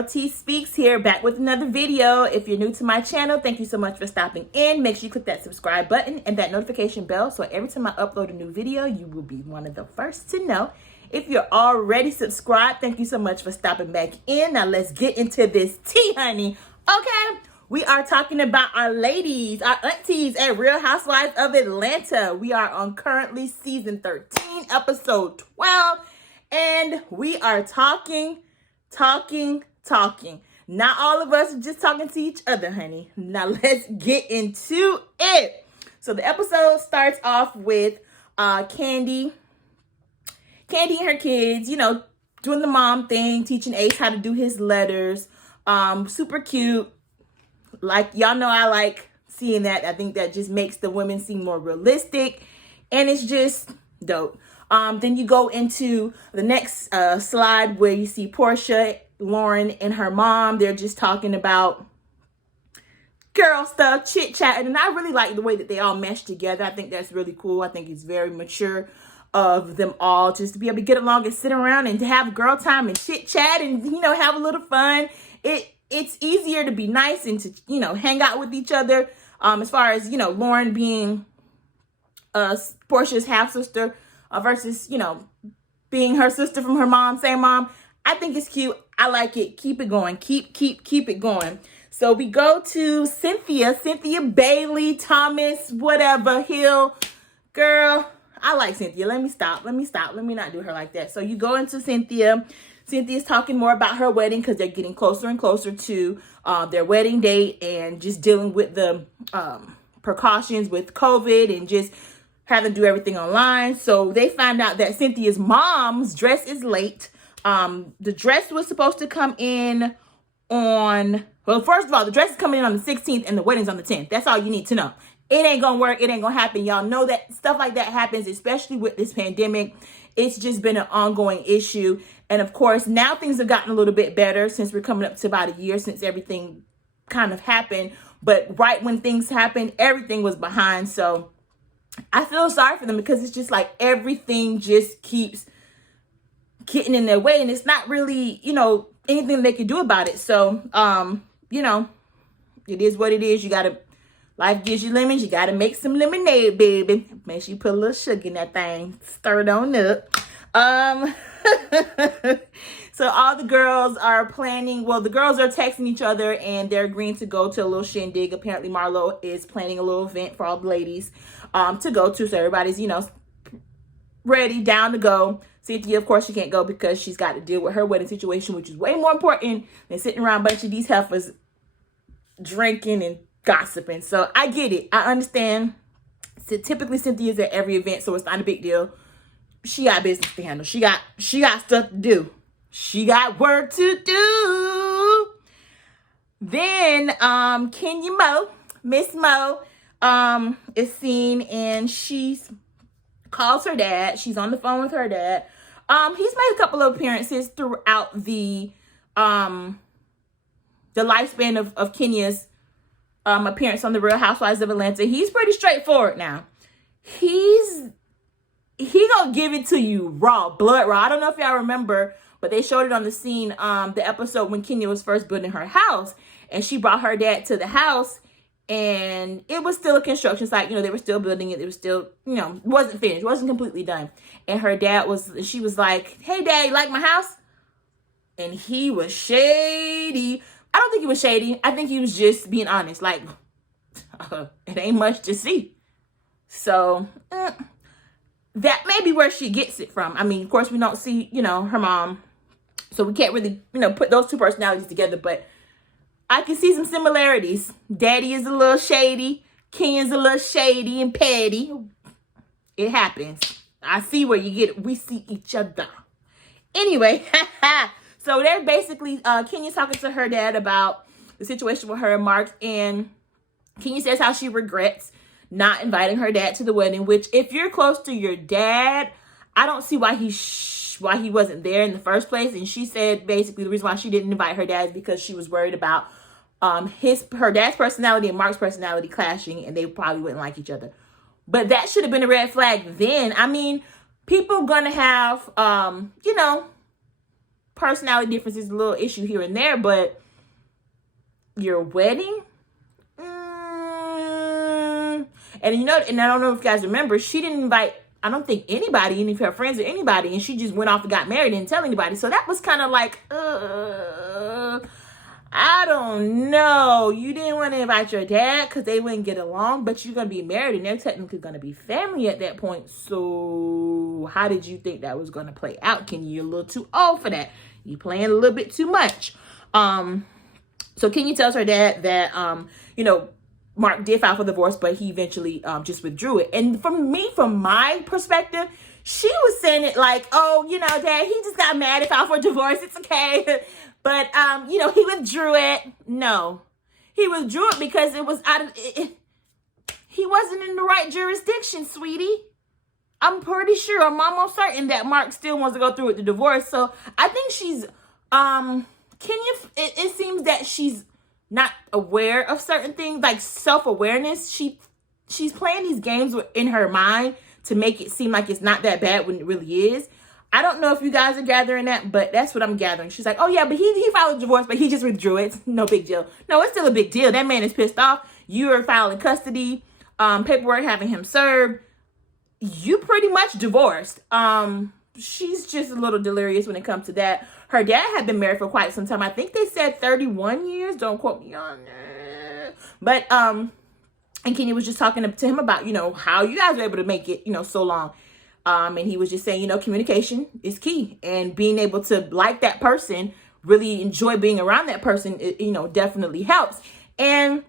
girl T Speaks here, back with another video. If you're new to my channel, thank you so much for stopping in. Make sure you click that subscribe button and that notification bell so every time I upload a new video, you will be one of the first to know. If you're already subscribed, thank you so much for stopping back in. Now let's get into this tea, honey. Okay, we are talking about our ladies, our aunties at Real Housewives of Atlanta. We are on currently season 13, episode 12, and we are talking. Not all of us are just talking to each other, honey. Now let's get into it. So the episode starts off with Candy and her kids, doing the mom thing, teaching Ace how to do his letters. Super cute. Like, y'all know I like seeing that. I think that just makes the women seem more realistic, and it's just dope. Then you go into the next slide where you see Portia, Lauren, and her mom. They're just talking about girl stuff, chit-chatting, and I really like the way that they all mesh together. I think that's really cool. I think it's very mature of them all just to be able to get along and sit around and to have girl time and chit-chat and, have a little fun. It's easier to be nice and to, hang out with each other. As far as, Lauren being Portia's half-sister, versus, being her sister from her mom, same mom. I think it's cute. I like it. Keep it going. Keep it going. So we go to Cynthia Bailey, Thomas, whatever, Hill. Girl, I like Cynthia. Let me stop. Let me not do her like that. So you go into Cynthia. Cynthia's talking more about her wedding because they're getting closer and closer to their wedding date and just dealing with the precautions with COVID and just having to do everything online. So they find out that Cynthia's mom's dress is late. The dress was supposed to come in on, well, first of all, the dress is coming in on the 16th and the wedding's on the 10th. That's all you need to know. It ain't gonna work. It ain't gonna happen. Y'all know that stuff like that happens, especially with this pandemic. It's just been an ongoing issue. And of course, now things have gotten a little bit better since we're coming up to about a year since everything kind of happened. But right when things happened, everything was behind. So I feel sorry for them because it's just like everything just keeps getting in their way, and it's not really, anything they can do about it. So, it is what it is. Life gives you lemons. You got to make some lemonade, baby. Make sure you put a little sugar in that thing. Stir it on up. So all the girls are planning. Well, the girls are texting each other and they're agreeing to go to a little shindig. Apparently, Marlo is planning a little event for all the ladies to go to. So everybody's, ready, down to go. Cynthia, of course, she can't go because she's got to deal with her wedding situation, which is way more important than sitting around a bunch of these heifers drinking and gossiping. So I get it. I understand. So typically, Cynthia's at every event, so it's not a big deal. She got business to handle. She got stuff to do. She got work to do. Then Kenya Miss Mo, is seen and she calls her dad. She's on the phone with her dad. He's made a couple of appearances throughout the lifespan of Kenya's appearance on the Real Housewives of Atlanta. He's pretty straightforward now. He gonna give it to you blood raw. I don't know if y'all remember, but they showed it on the scene, the episode when Kenya was first building her house, and she brought her dad to the house, and it was still a construction site. They were still building it. It was still, it wasn't finished. It wasn't completely done. And her dad she was like, "Hey, Dad, you like my house?" And he was shady. I don't think he was shady. I think he was just being honest. Like, it ain't much to see. So, that may be where she gets it from. I mean, of course, we don't see, her mom. So we can't really, put those two personalities together. But I can see some similarities. Daddy is a little shady. Kenya's a little shady and petty. It happens. I see where you get it. We see each other. Anyway, so they're basically, Kenya's talking to her dad about the situation with her and Mark. And Kenya says how she regrets not inviting her dad to the wedding, which if you're close to your dad, I don't see why he wasn't there in the first place. And she said basically the reason why she didn't invite her dad is because she was worried about her dad's personality and Mark's personality clashing, and they probably wouldn't like each other. But that should have been a red flag then. I mean, people gonna have personality differences, a little issue here and there, but your wedding? And you know, and I don't know if you guys remember, she didn't invite, I don't think anybody, any of her friends or anybody, and she just went off and got married and didn't tell anybody. So that was kind of like, I don't know. You didn't want to invite your dad because they wouldn't get along, but you're going to be married and they're technically going to be family at that point. So how did you think that was going to play out? You're a little too old for that. You playing a little bit too much. So Kenya tells her dad that, you know, Mark did file for divorce, but he eventually just withdrew it. And from my perspective, she was saying it like, oh, you know, Dad, he just got mad and filed for divorce. It's okay. But, you know, he withdrew it. No, he withdrew it because it was out of it. He wasn't in the right jurisdiction, sweetie. I'm pretty sure, I'm almost certain that Mark still wants to go through with the divorce. So I think she's, it seems that she's not aware of certain things, like self-awareness. She's playing these games in her mind to make it seem like it's not that bad when it really is. I don't know if you guys are gathering that, but that's what I'm gathering. She's like, oh yeah, but he filed a divorce, but he just withdrew it. No big deal. No, it's still a big deal. That man is pissed off. You are filing custody, paperwork having him served. You pretty much divorced. She's just a little delirious when it comes to that. Her dad had been married for quite some time. I think they said 31 years. Don't quote me on that. But, and Kenya was just talking to him about, you know, how you guys were able to make it, you know, so long. And he was just saying, you know, communication is key. And being able to like that person, really enjoy being around that person, it, you know, definitely helps. And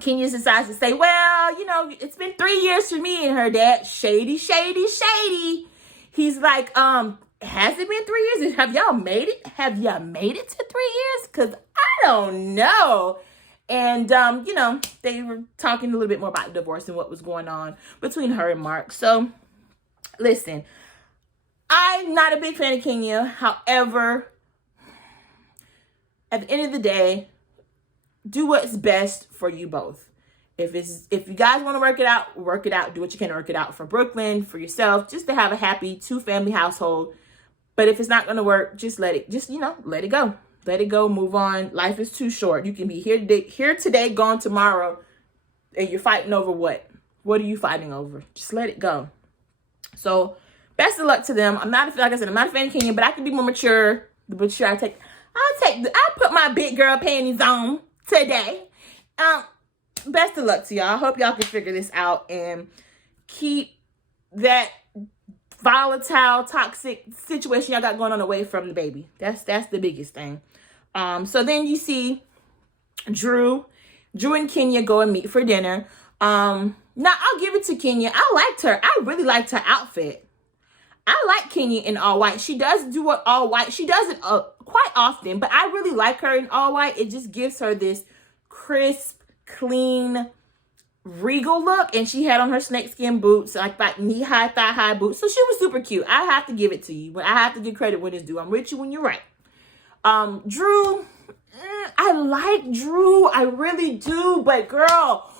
Kenya decides to say, well, you know, it's been 3 years for me. And her dad, shady. He's like, has it been 3 years? Have y'all made it? Have y'all made it to 3 years? Because I don't know. And, you know, they were talking a little bit more about the divorce and what was going on between her and Mark. So, listen, I'm not a big fan of Kenya. However, at the end of the day, do what's best for you both. If you guys want to work it out, do what you can to work it out for Brooklyn, for yourself, just to have a happy 2-family household. But if it's not going to work, just let it go. Let it go, move on. Life is too short. You can be here today, gone tomorrow, and you're fighting over what? What are you fighting over? Just let it go. So, best of luck to them. Like I said, I'm not a fan of Kenya, but I can be more mature. I'll put my big girl panties on today. Best of luck to y'all. I hope y'all can figure this out and keep that volatile, toxic situation y'all got going on away from the baby. That's the biggest thing. So then you see Drew and Kenya go and meet for dinner. Now I'll give it to Kenya. I liked her. I really liked her outfit. I like Kenya in all white. She does do it all white. She does it quite often, but I really like her in all white. It just gives her this crisp, clean, regal look. And she had on her snakeskin boots, like knee-high, thigh-high boots. So she was super cute. I have to give it to you. But I have to give credit when it's due. I'm with you when you're right. Drew, I like Drew. I really do. But girl,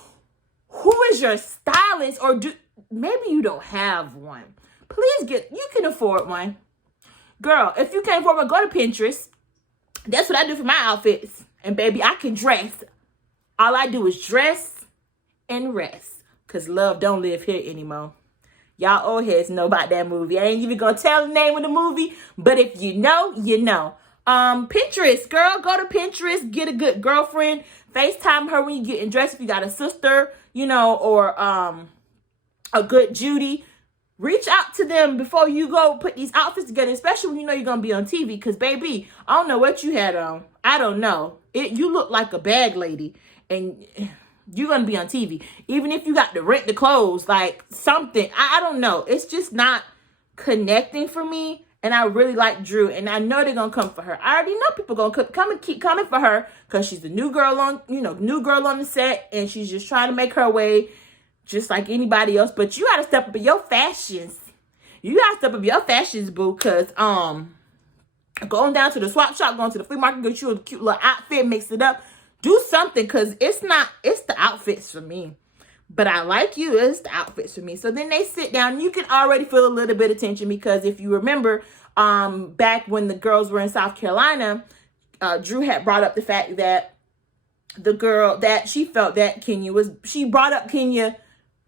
who is your stylist? Or maybe you don't have one. Please you can afford one. Girl, if you can't afford one, go to Pinterest. That's what I do for my outfits. And baby, I can dress. All I do is dress and rest. Because love don't live here anymore. Y'all old heads know about that movie. I ain't even going to tell the name of the movie. But if you know, you know. Pinterest, girl, go to Pinterest. Get a good girlfriend. FaceTime her when you're getting dressed. If you got a sister, you know, or a good Judy. Reach out to them before you go put these outfits together, especially when you know you're going to be on TV. Because, baby, I don't know what you had on. I don't know. You look like a bag lady, and you're going to be on TV. Even if you got to rent the clothes, like something. I don't know. It's just not connecting for me, and I really like Drew, and I know they're going to come for her. I already know people going to come and keep coming for her because she's the new girl on the set, and she's just trying to make her way. Just like anybody else, but you gotta step up in your fashions. Boo, because going down to the swap shop, going to the flea market, get you a cute little outfit, mix it up. Do something, because it's the outfits for me. But I like you, it's the outfits for me. So then they sit down, and you can already feel a little bit of tension, because if you remember, back when the girls were in South Carolina, Drew had brought up the fact that the girl that she felt that she brought up Kenya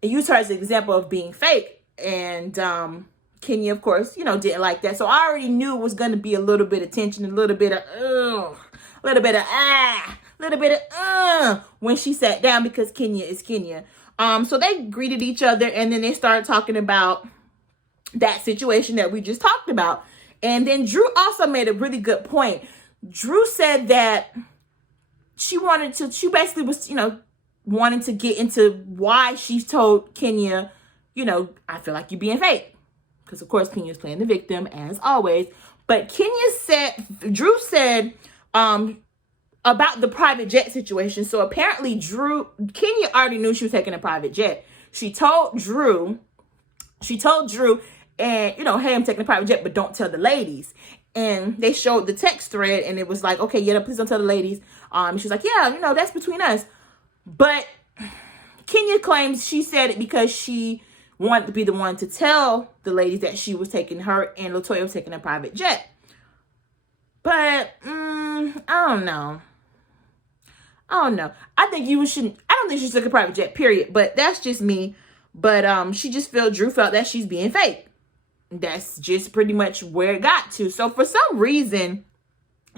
and used her as an example of being fake. And Kenya, of course, didn't like that. So I already knew it was going to be a little bit of tension, a little bit of, when she sat down, because Kenya is Kenya. So they greeted each other, and then they started talking about that situation that we just talked about. And then Drew also made a really good point. Drew said that she basically was, wanting to get into why she told Kenya, I feel like you're being fake. Because, of course, Kenya's playing the victim, as always. But Drew said about the private jet situation. So apparently Kenya already knew she was taking a private jet. She told Drew, and, hey, I'm taking a private jet, but don't tell the ladies. And they showed the text thread, and it was like, okay, yeah, please don't tell the ladies. She was like, yeah, that's between us. But Kenya claims she said it because she wanted to be the one to tell the ladies that she was taking her and LaToya was taking a private jet. But I don't know. I don't think she took a private jet, period. But that's just me. But Drew felt that she's being fake. That's just pretty much where it got to. So for some reason,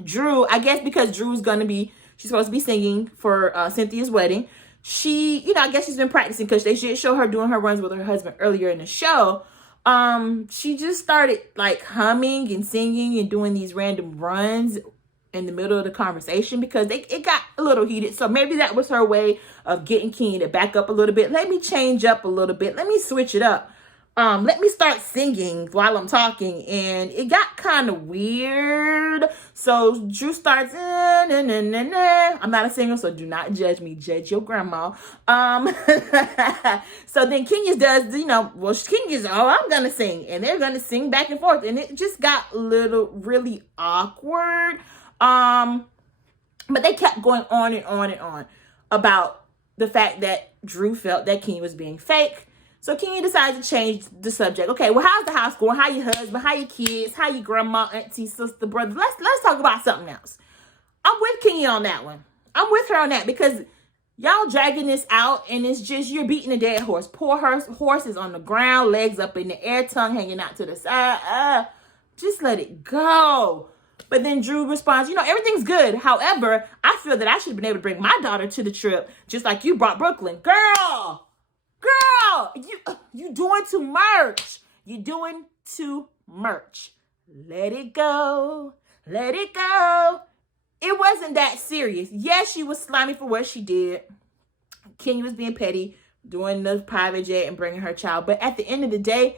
Drew, I guess because she's supposed to be singing for Cynthia's wedding. I guess she's been practicing because they should show her doing her runs with her husband earlier in the show. She just started like humming and singing and doing these random runs in the middle of the conversation because it got a little heated. So maybe that was her way of getting Kenya to back up a little bit. Let me change up a little bit. Let me switch it up. Let me start singing while I'm talking. And it got kind of weird. So Drew starts, I'm not a singer, so do not judge me. Judge your grandma. So then Kenya's does, Kenya's, I'm going to sing. And they're going to sing back and forth. And it just got really awkward. But they kept going on and on and on about the fact that Drew felt that Kenya was being fake. So Kenya decided to change the subject. Okay, well, how's the house going? How your husband? How your kids? How your grandma, auntie, sister, brother? Let's talk about something else. I'm with Kenya on that one. I'm with her on that because y'all dragging this out and it's just you're beating a dead horse. Poor horse is on the ground, legs up in the air, tongue hanging out to the side. Just let it go. But then Drew responds, everything's good. However, I feel that I should have been able to bring my daughter to the trip just like you brought Brooklyn. Girl, you doing too much. You're doing too much. Let it go. Let it go. It wasn't that serious. Yes, she was slimy for what she did. Kenya was being petty, doing the private jet and bringing her child. But at the end of the day,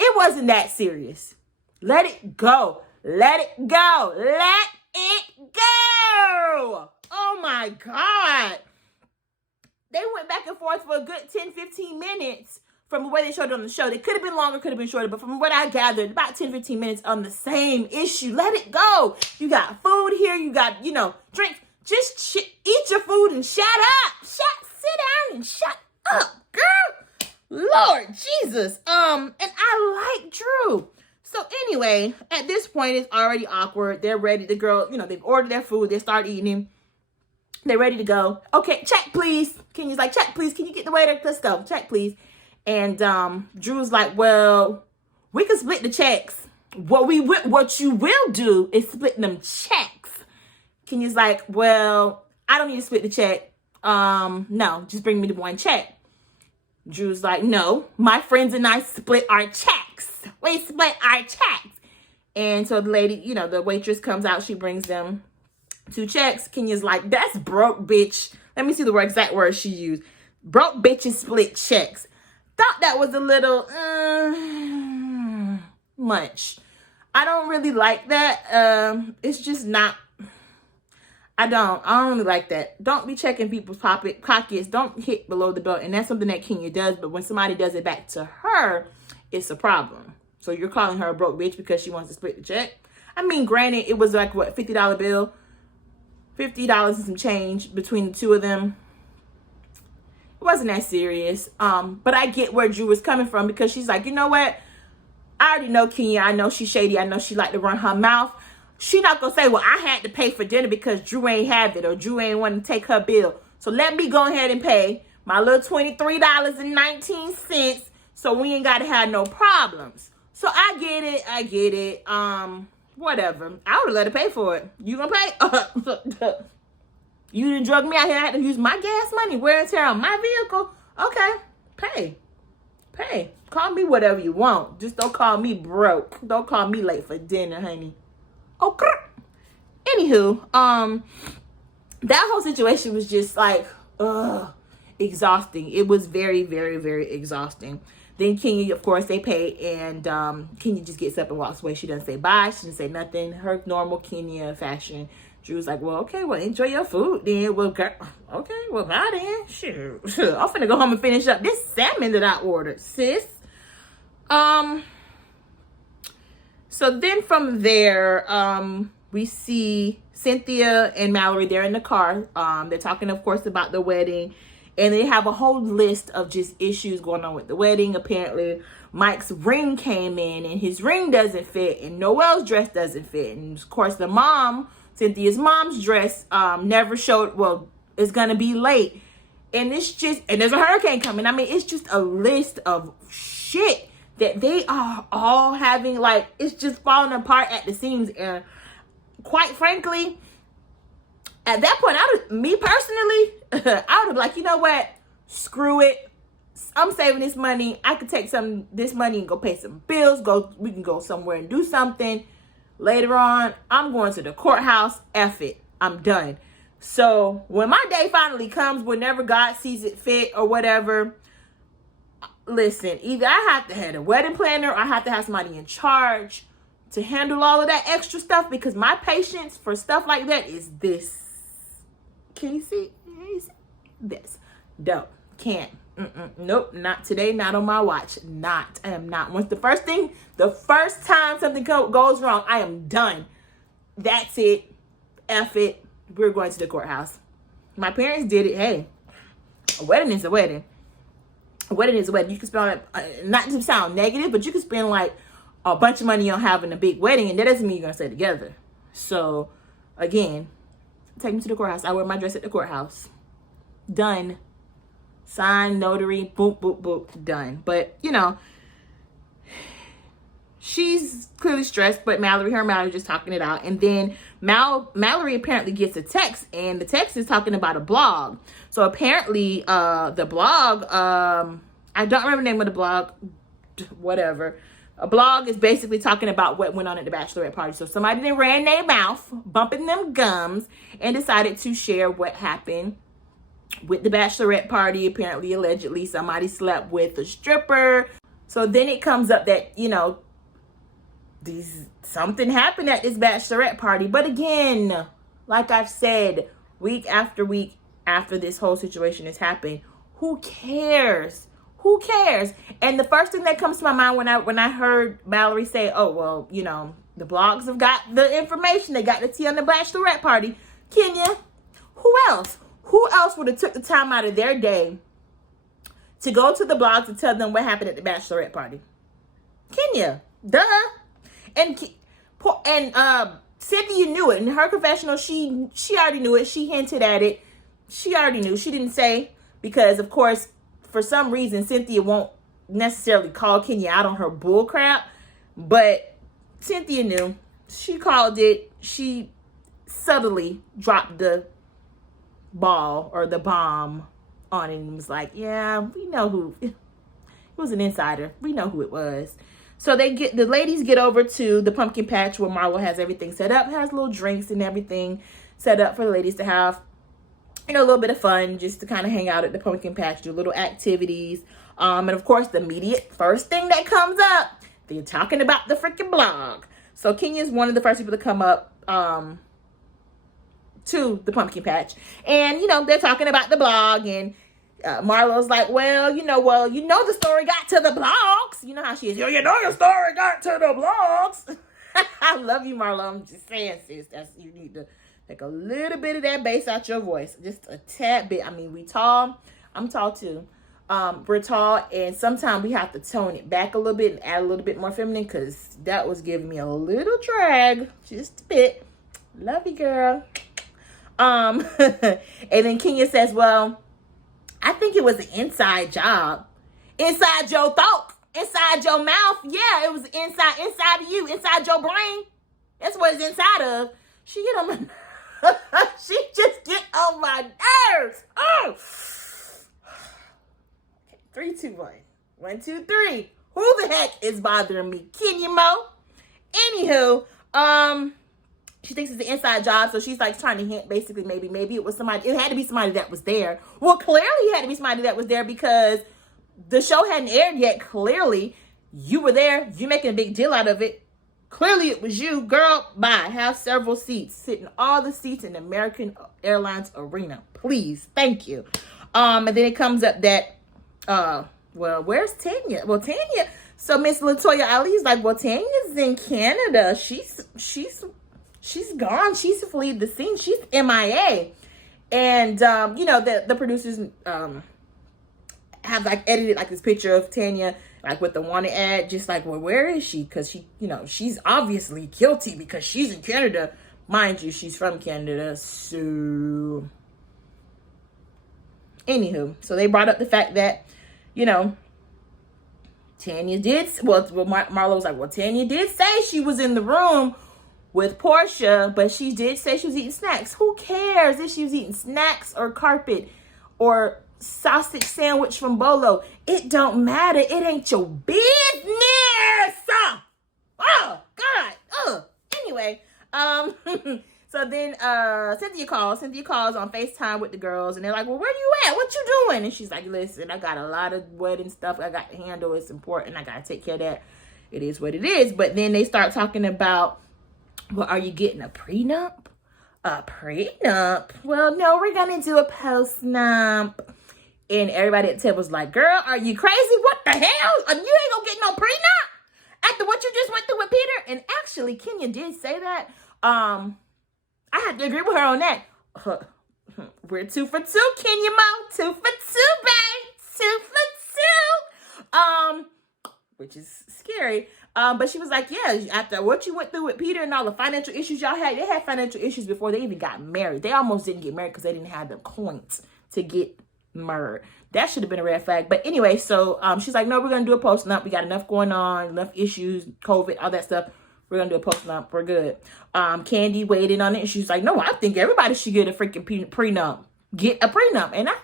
it wasn't that serious. Let it go. Let it go. Let it go. Oh my God. They went back and forth for a good 10, 15 minutes from the way they showed it on the show. They could have been longer, could have been shorter, but from what I gathered, about 10, 15 minutes on the same issue. Let it go. You got food here. You got, drinks. Just eat your food and shut up. Sit down and shut up, girl. Lord Jesus. And I like Drew. So anyway, at this point, it's already awkward. They're ready. The girl, they've ordered their food. They start eating. They're ready to go. Okay, check, please. Kenya's like, check, please. Can you get the waiter? Let's go. Check, please. And Drew's like, well, we can split the checks. What you will do is split them checks. Kenya's like, well, I don't need to split the check. No, just bring me the one check. Drew's like, no, my friends and I split our checks. We split our checks. And so the lady, the waitress comes out. She brings them 2 checks. Kenya's like, that's broke, bitch. Let me see the exact words she used. Broke bitches split checks. Thought that was a little much. I don't really like that. It's just not. I don't really like that. Don't be checking people's pockets. Don't hit below the belt. And that's something that Kenya does. But when somebody does it back to her, it's a problem. So you're calling her a broke bitch because she wants to split the check. I mean, granted, it was like, what, $50 bill? $50 and some change between the two of them. It wasn't that serious. But I get where Drew was coming from because she's like, you know what? I already know Kenya. I know she's shady. I know she like to run her mouth. She not going to say, well, I had to pay for dinner because Drew ain't have it or Drew ain't want to take her bill. So let me go ahead and pay my little $23.19 so we ain't got to have no problems. So I get it. Whatever. I would have let her pay for it. You gonna pay? You done drug me out here. I had to use my gas money, wear and tear on my vehicle. Okay, pay. Call me whatever you want. Just don't call me broke. Don't call me late for dinner, honey. Okay. Anywho, that whole situation was just like, exhausting. It was very, very, very exhausting. Then Kenya, of course, they pay, and Kenya just gets up and walks away. She doesn't say bye. She doesn't say nothing. Her normal Kenya fashion. Drew's like, well, okay, well, enjoy your food then. Well, girl, okay, well, bye then. Shoot. I'm finna go home and finish up this salmon that I ordered, sis. So then from there, we see Cynthia and Mallory. They're in the car. They're talking, of course, about the wedding. And they have a whole list of just issues going on with the wedding. Apparently, Mike's ring came in and his ring doesn't fit. And Noel's dress doesn't fit. And, of course, the mom, Cynthia's mom's dress never showed, well, it's going to be late. And it's just, and there's a hurricane coming. I mean, it's just a list of shit that they are all having. Like, it's just falling apart at the seams. And quite frankly, at that point, me personally, I would have like, you know what? Screw it. I'm saving this money. I could take some this money and go pay some bills. We can go somewhere and do something. Later on, I'm going to the courthouse. F it. I'm done. So when my day finally comes, whenever God sees it fit or whatever, listen, either I have to have a wedding planner or I have to have somebody in charge to handle all of that extra stuff, because my patience for stuff like that is this. Can you see? This. Dope. Can't. Nope. Not today. Not on my watch. I am not. Once the first time something goes wrong, I am done. That's it. F it. We're going to the courthouse. My parents did it. Hey, a wedding is a wedding. A wedding is a wedding. You can spend, not to sound negative, but you can spend like a bunch of money on having a big wedding, and that doesn't mean you're going to stay together. So, again, take me to the courthouse. I wear my dress at the courthouse. Done. Sign, notary, boop, boop, boop, done. But, you know, she's clearly stressed, but Mallory just talking it out. And then Mallory apparently gets a text, and the text is talking about a blog. So apparently the blog, I don't remember the name of the blog, whatever. A blog is basically talking about what went on at the bachelorette party. So somebody that ran their mouth, bumping them gums, and decided to share what happened with the bachelorette party. Apparently, allegedly, somebody slept with a stripper. So then it comes up that, you know, something happened at this bachelorette party. But again, like I've said, week after week after this whole situation has happened, who cares? Who cares? And the first thing that comes to my mind when I heard Mallory say, oh, well, you know, the blogs have got the information. They got the tea on the bachelorette party. Kenya, who else? Who else would have took the time out of their day to go to the blogs to tell them what happened at the bachelorette party? Kenya, duh. And Cynthia knew it. In her confessional, she already knew it. She hinted at it. She already knew. She didn't say, because, of course, for some reason, Cynthia won't necessarily call Kenya out on her bull crap. But Cynthia knew. She called it. She subtly dropped the ball or the bomb on it and was like, yeah, we know who. It was an insider. We know who it was. So the ladies get over to the pumpkin patch where Marlo has everything set up, has little drinks and everything set up for the ladies to have, you know, a little bit of fun, just to kind of hang out at the pumpkin patch, do little activities. And of course, the immediate first thing that comes up, they're talking about the freaking blog. So Kenya's one of the first people to come up to the pumpkin patch. And, you know, they're talking about the blog, and Marlo's like, well, you know the story got to the blogs. You know how she is. Yo, you know your story got to the blogs. I love you, Marlo. I'm just saying, sis. You need to take a little bit of that bass out your voice. Just a tad bit. I mean, we tall. I'm tall too. we're tall, and sometimes we have to tone it back a little bit and add a little bit more feminine, because that was giving me a little drag, just a bit. Love you, girl. And then Kenya says, well, I think it was an inside job. Inside your throat, inside your mouth. Yeah, it was inside of you, inside your brain. That's what it's inside of. She get on my she just get on my nerves. Oh. 3, 2, 1. 1, 2, 3. Who the heck is bothering me? Kenya Mo. Anywho, she thinks it's an inside job, so she's like trying to hint basically maybe it was somebody. It had to be somebody that was there. Well, clearly it had to be somebody that was there, because the show hadn't aired yet. Clearly, you were there. You're making a big deal out of it. Clearly, it was you. Girl, bye. Have several seats. Sit in all the seats in the American Airlines arena. Please. Thank you. And then it comes up that, well, where's Tanya? Well, Tanya. So Miss Latoya Ali's like, well, Tanya's in Canada. She's gone. She's fled the scene. She's MIA. And, the producers have like edited like this picture of Tanya like with the wanted ad, just like, well, where is she? Because she's obviously guilty because she's in Canada. Mind you, she's from Canada. So, anywho, so they brought up the fact that, Tanya did, Marlo was like, well, Tanya did say she was in the room with Portia, but she did say she was eating snacks. Who cares if she was eating snacks or carpet or sausage sandwich from Bolo? It don't matter. It ain't your business. Oh, God. Anyway, so then Cynthia calls on FaceTime with the girls, and they're like, well, where you at? What you doing? And she's like, listen, I got a lot of wedding stuff I got to handle. It's important. I got to take care of that. It is what it is. But then they start talking about, well, are you getting a prenup? A prenup? Well, no, we're going to do a postnup. And everybody at the table was like, girl, are you crazy? What the hell? You ain't going to get no prenup after what you just went through with Peter? And actually, Kenya did say that. I have to agree with her on that. We're 2 for 2, Kenya Mo. 2 for 2, babe. 2 for 2. Which is scary. But she was like, yeah, after what you went through with Peter and all the financial issues y'all had, they had financial issues before they even got married. They almost didn't get married because they didn't have the coins to get married. That should have been a red flag. But anyway, so she's like, no, we're going to do a post-nup. We got enough going on, enough issues, COVID, all that stuff. We're going to do a post-nup. We're good. Candy weighed in on it, and she's like, no, I think everybody should get a freaking prenup. Get a prenup. And I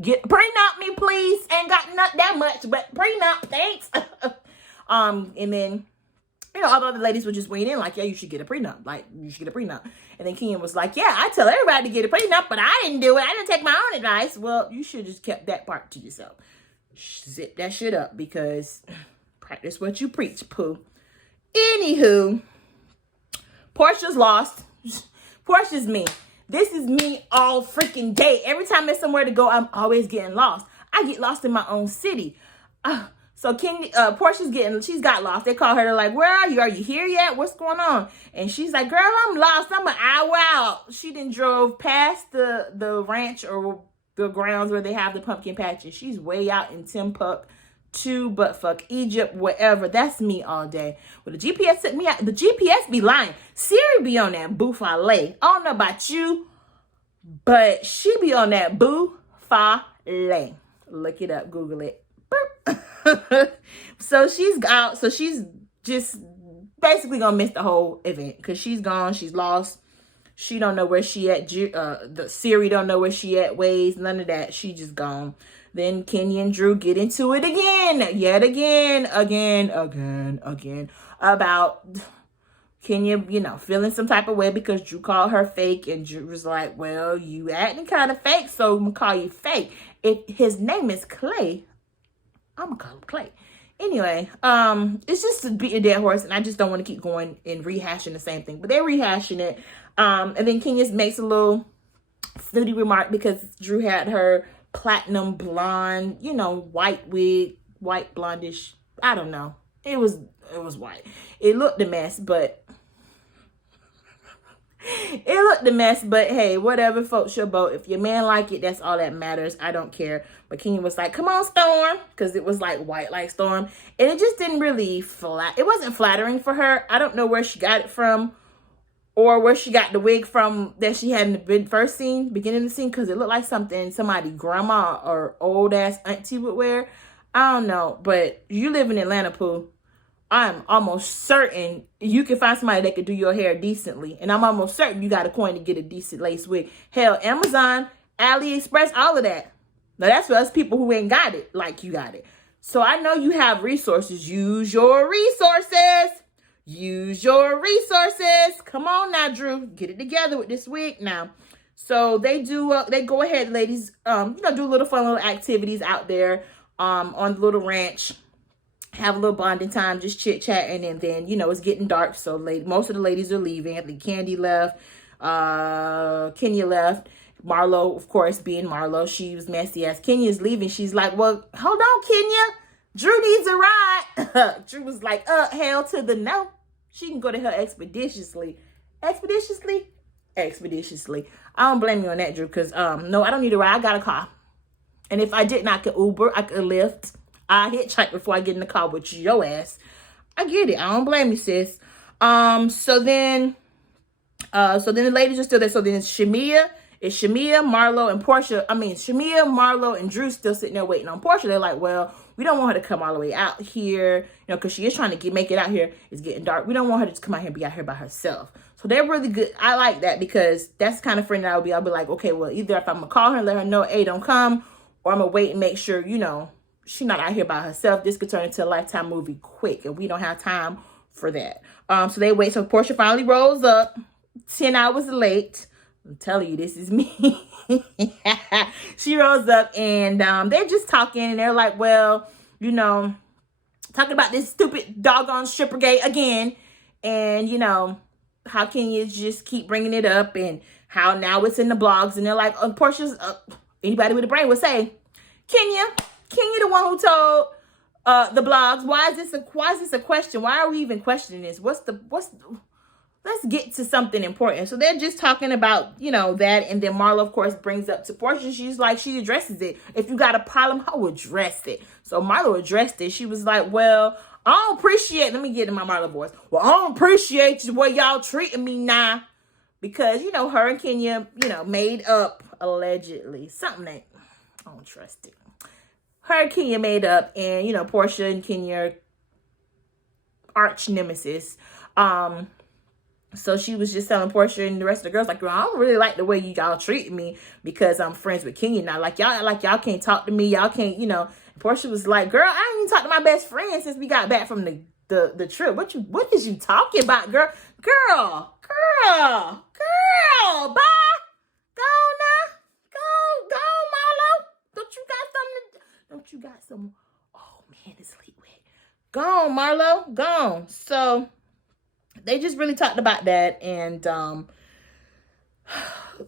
get prenup me, please. Ain't got not that much, but prenup, thanks. And then, all the other ladies would just weigh in like, yeah, you should get a prenup. Like, you should get a prenup. And then Kenyon was like, yeah, I tell everybody to get a prenup, but I didn't do it. I didn't take my own advice. Well, you should have just kept that part to yourself. Zip that shit up, because practice what you preach, poo. Anywho, Portia's lost. Portia's me. This is me all freaking day. Every time there's somewhere to go, I'm always getting lost. I get lost in my own city. So she's got lost. They call her. They're like, where are you? Are you here yet? What's going on? And she's like, girl, I'm lost. I'm an hour out. She done drove past the ranch or the grounds where they have the pumpkin patches. She's way out in Timbuktu to buttfuck Egypt, whatever. That's me all day. Well, the GPS took me out. The GPS be lying. Siri be on that buffale. I don't know about you, but she be on that buffale. Look it up. Google it. So she's out. So she's just basically gonna miss the whole event because she's gone. She's lost. She don't know where she at. The Siri don't know where she at. Ways, none of that. She just gone. Then Kenya and Drew get into it again, yet again, about Kenya, feeling some type of way because Drew called her fake, and Drew was like, well, you acting kind of fake, so I'm gonna call you fake. If his name is Clay, I'm gonna call him Clay. Anyway, it's just to beat a dead horse, and I just don't want to keep going and rehashing the same thing. But they're rehashing it. And then Kenya makes a little snooty remark because Drew had her platinum blonde, white wig, white blondish. I don't know. It was white. It looked a mess, but It looked a mess, but hey, whatever floats your boat. If your man like it, that's all that matters. I don't care. But Kenya was like, come on, Storm, because it was like white like Storm. And it just didn't really it wasn't flattering for her. I don't know where she got it from or where she got the wig from that she had in the first scene, beginning of the scene, because it looked like something somebody grandma or old ass auntie would wear. I don't know, but you live in Atlanta, Pooh. I'm almost certain you can find somebody that could do your hair decently. And I'm almost certain you got a coin to get a decent lace wig. Hell, Amazon, AliExpress, all of that. Now, that's for us people who ain't got it like you got it. So I know you have resources. Use your resources. Use your resources. Come on now, Drew. Get it together with this wig now. So they do, they go ahead, ladies, do little fun little activities out there on the little ranch. Have a little bonding time, just chit-chatting, and then, it's getting dark, so most of the ladies are leaving. I think Candy left, Kenya left, Marlo, of course, being Marlo, she was messy as Kenya's leaving. She's like, well, hold on, Kenya, Drew needs a ride. Drew was like, hell to the no. She can go to hell expeditiously. Expeditiously? Expeditiously. I don't blame you on that, Drew, because, no, I don't need a ride. I got a car. And if I didn't, I could Uber, I could Lyft. I hitchhike before I get in the car with your ass. I get it. I don't blame you, sis. So then the ladies are still there. So then it's Shamia, Marlo, and Portia. Shamia, Marlo, and Drew still sitting there waiting on Portia. They're like, well, we don't want her to come all the way out here, because she is trying to make it out here. It's getting dark. We don't want her to just come out here and be out here by herself. So they're really good. I like that because that's the kind of friend that I'll be like, okay, well, either if I'm going to call her and let her know, hey, don't come, or I'm going to wait and make sure, she's not out here by herself. This could turn into a Lifetime movie quick, and we don't have time for that. So they wait. So Portia finally rolls up 10 hours late. I'm telling you, this is me. She rolls up, and they're just talking, and they're like, well, talking about this stupid doggone stripper gate again, and, how can you just keep bringing it up, and how now it's in the blogs, and they're like, Portia's, anybody with a brain would say, Kenya the one who told the blogs, why is this a question? Why are we even questioning this? Let's get to something important. So they're just talking about, that. And then Marlo, of course, brings up to Portia. She's like, she addresses it. If you got a problem, I'll address it. So Marlo addressed it. She was like, well, I don't appreciate, let me get in my Marlo voice. Well, I don't appreciate the way y'all treating me now. Because, her and Kenya, made up allegedly. Something that I don't trust it. Her and Kenya made up, and, Portia and Kenya are arch nemesis. So she was just telling Portia and the rest of the girls, like, girl, I don't really like the way y'all treat me because I'm friends with Kenya now. Like, y'all can't talk to me. Y'all can't, Portia was like, girl, I ain't even talked to my best friend since we got back from the trip. What is you talking about, girl? Girl, bye. Go now. Go, Marlo. Don't you got some? Oh man, it's late wet. Go on, Marlo. Go on. So they just really talked about that, and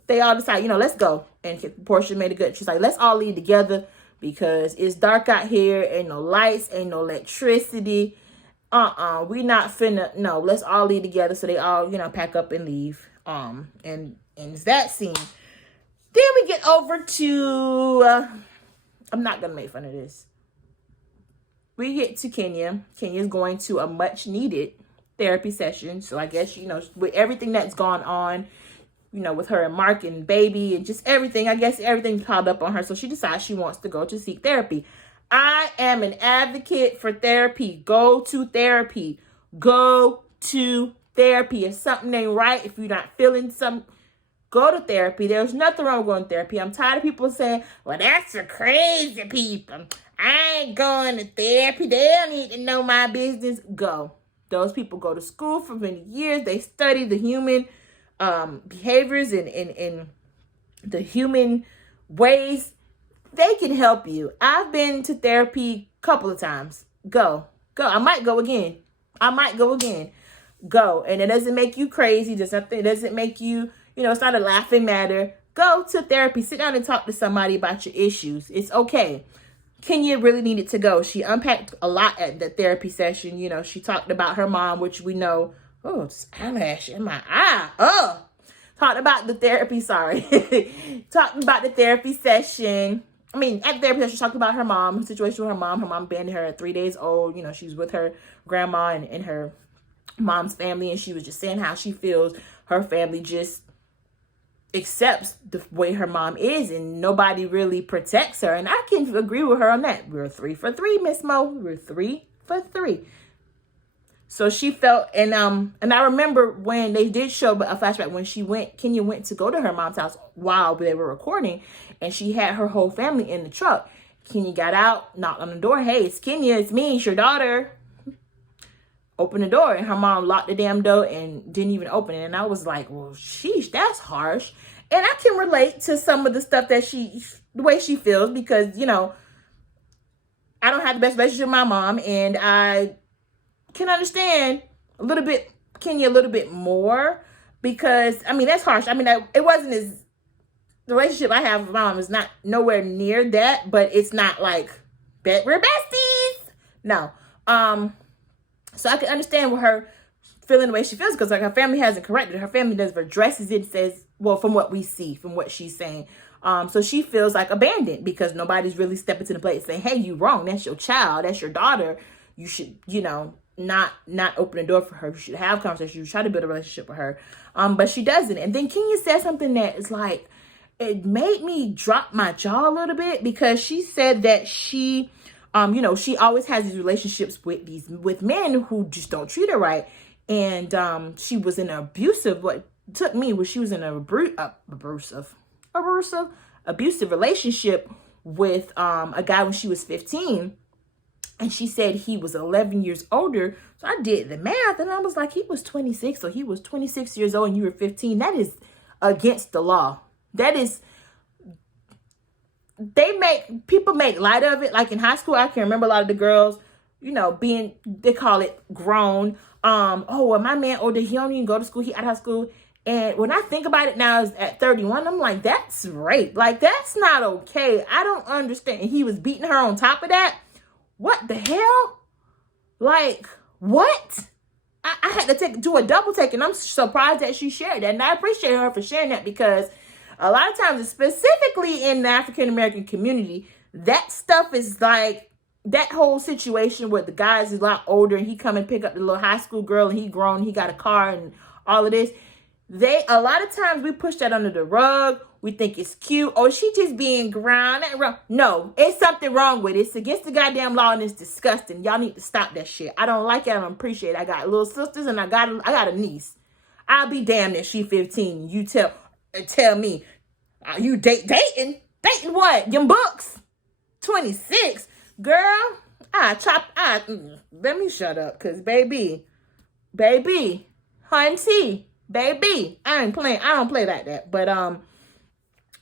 they all decided, let's go. And Portia made it good. She's like, let's all leave together because it's dark out here. Ain't no lights, ain't no electricity. We not finna. No, let's all leave together. So they all, pack up and leave. And it's that scene. Then we get over to. I'm not going to make fun of this. We get to Kenya. Kenya's going to a much needed therapy session. So I guess, with everything that's gone on, with her and Mark and baby and just everything, I guess everything piled up on her. So she decides she wants to go to seek therapy. I am an advocate for therapy. Go to therapy. Go to therapy. If something ain't right, if you're not feeling something, go to therapy. There's nothing wrong with going to therapy. I'm tired of people saying, well, that's for crazy people. I ain't going to therapy. They don't need to know my business. Go. Those people go to school for many years. They study the human behaviors and the human ways. They can help you. I've been to therapy a couple of times. Go. I might go again. Go. And it doesn't make you crazy. It doesn't make you, it's not a laughing matter. Go to therapy. Sit down and talk to somebody about your issues. It's okay. Kenya really needed to go. She unpacked a lot at the therapy session. She talked about her mom, which we know. Oh, this eyelash in my eye. Oh. talked about the therapy, talked about the therapy session. I mean, at the therapy session, she talked about her mom, her situation with her mom. Her mom abandoned her at 3 days old. You know, she was with her grandma and her mom's family, and she was just saying how she feels her family just accepts the way her mom is, and nobody really protects her. And I can agree with her on that. We're 3 for 3, Miss Mo. We're 3 for 3. So she felt, and I remember when they did show a flashback when Kenya went to go to her mom's house while they were recording, and she had her whole family in the truck. Kenya got out, knocked on the door. Hey, it's Kenya, it's me, it's your daughter. Open the door, and her mom locked the damn door and didn't even open it. And I was like, well, sheesh, that's harsh. And I can relate to some of the stuff that the way she feels, because, you know, I don't have the best relationship with my mom, and I can understand Kenya a little bit more, because, I mean, that's harsh. I mean, it wasn't as, the relationship I have with my mom is not nowhere near that, but it's not like, we're besties. No. So I can understand with her feeling the way she feels, because like her family hasn't corrected. Her family does addresses it, says, well, from what we see, from what she's saying. So she feels like abandoned because nobody's really stepping to the plate and saying, hey, you wrong. That's your child. That's your daughter. You should, you know, not open the door for her. You should have conversations. You should try to build a relationship with her. But she doesn't. And then Kenya said something that is like, it made me drop my jaw a little bit, because she said that she, you know, she always has these relationships with men who just don't treat her right. And she was in an abusive, what took me was she was in an abusive relationship with a guy when she was 15. And she said he was 11 years older. So I did the math, and I was like, he was 26. So he was 26 years old and you were 15. That is against the law. That is, people make light of it. Like in high school, I can remember a lot of the girls, you know, they call it grown. Oh, well, my man older, he don't even go to school. He out of high school. And when I think about it now, at 31, I'm like, that's rape. Like, that's not okay. I don't understand. And he was beating her on top of that. What the hell? Like, what? I had to do a double take, and I'm surprised that she shared that. And I appreciate her for sharing that, because a lot of times, specifically in the African-American community, that stuff is like, that whole situation where the guy's a lot older and he come and pick up the little high school girl and he grown, he got a car and all of this. A lot of times we push that under the rug. We think it's cute. Oh, she just being ground. No, it's something wrong with it. It's against the goddamn law, and it's disgusting. Y'all need to stop that shit. I don't like it. I don't appreciate it. I got little sisters and I got a niece. I'll be damned if she 15. You tell me, you dating what? Them books? 26, girl. Let me shut up, cause baby, hunty, baby. I ain't playing. I don't play like that. But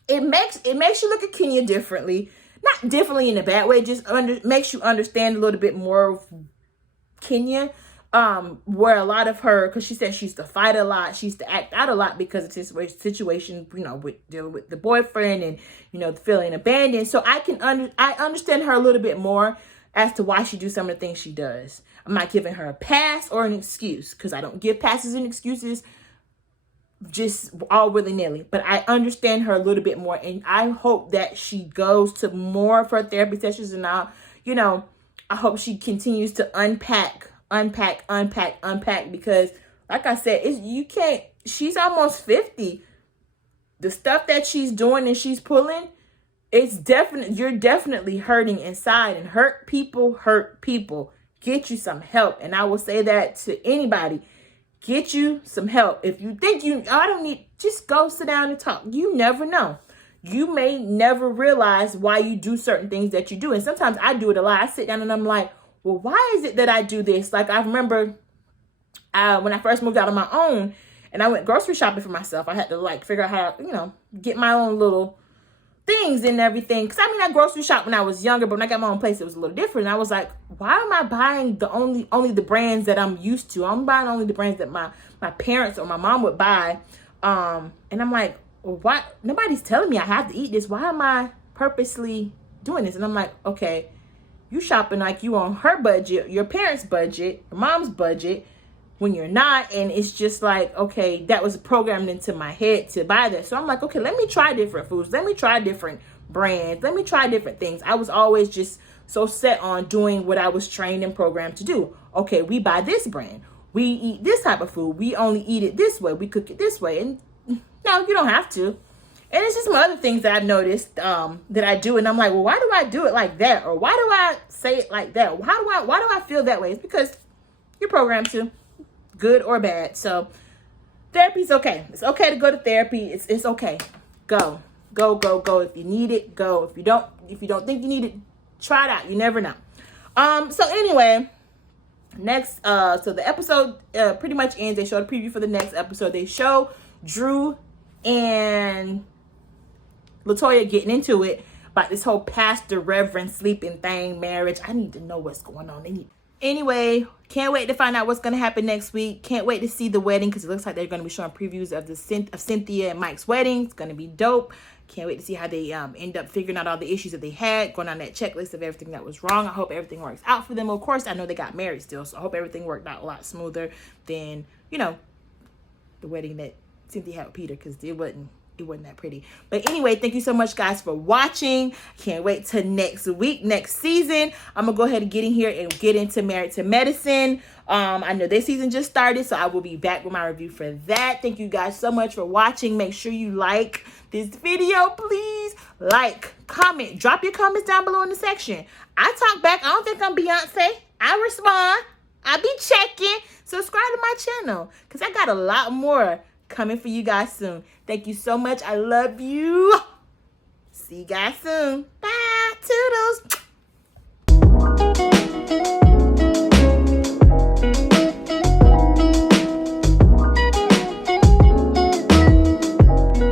it makes you look at Kenya differently. Not differently in a bad way. Just makes you understand a little bit more of Kenya. Where a lot of her, because she said she used to fight a lot, she used to act out a lot because of this situation, you know, with dealing with the boyfriend and, you know, feeling abandoned. So I understand her a little bit more as to why she do some of the things she does. I'm not giving her a pass or an excuse, because I don't give passes and excuses just all willy-nilly. But I understand her a little bit more, and I hope that she goes to more of her therapy sessions, and I hope she continues to unpack, because like I said, she's almost 50. The stuff that she's doing and she's pulling, you're definitely hurting inside, and hurt people. Get you some help. And I will say that to anybody. Get you some help. If you think just go sit down and talk. You never know. You may never realize why you do certain things that you do. And sometimes I do it a lot. I sit down and I'm like, well, why is it that I do this? Like, I remember when I first moved out on my own and I went grocery shopping for myself, I had to like figure out how to, get my own little things and everything. Because I grocery shop when I was younger, but when I got my own place, it was a little different. And I was like, why am I buying only the brands that I'm used to? I'm buying only the brands that my parents or my mom would buy. And I'm like, well, why? Nobody's telling me I have to eat this. Why am I purposely doing this? And I'm like, okay, you shopping like you on her budget, your parents' budget, your mom's budget. when you're not. And it's just like, okay, that was programmed into my head to buy that. So I'm like, okay, let me try different foods. Let me try different brands. Let me try different things. I was always just so set on doing what I was trained and programmed to do. Okay, we buy this brand. We eat this type of food. We only eat it this way. We cook it this way. And no, you don't have to. And it's just some other things that I've noticed that I do. And I'm like, well, why do I do it like that? Or why do I say it like that? Why do I feel that way? It's because you're programmed to, good or bad. So therapy's okay. It's okay to go to therapy. It's okay. Go. If you need it, go. If you don't think you need it, try it out. You never know. So anyway, next, so the episode pretty much ends. They show a preview for the next episode. They show Drew and Latoya getting into it about this whole pastor, reverend, sleeping thing, marriage. I need to know what's going on. Anyway, can't wait to find out what's going to happen next week. Can't wait to see the wedding because it looks like they're going to be showing previews of Cynthia and Mike's wedding. It's going to be dope. Can't wait to see how they end up figuring out all the issues that they had, going on that checklist of everything that was wrong. I hope everything works out for them. Of course, I know they got married still, so I hope everything worked out a lot smoother than, the wedding that Cynthia had with Peter, because it wasn't that pretty. But anyway, thank you so much, guys, for watching. Can't wait till next week, next season. I'm gonna go ahead and get in here and get into Married to Medicine. I know this season just started, so I will be back with my review for that. Thank you guys so much for watching. Make sure you like this video, please. Like, comment, drop your comments down below in the section. I talk back. I don't think I'm Beyonce. I respond. I be checking. Subscribe to my channel because I got a lot more coming for you guys soon. Thank you so much. I love you. See you guys soon. Bye. Toodles.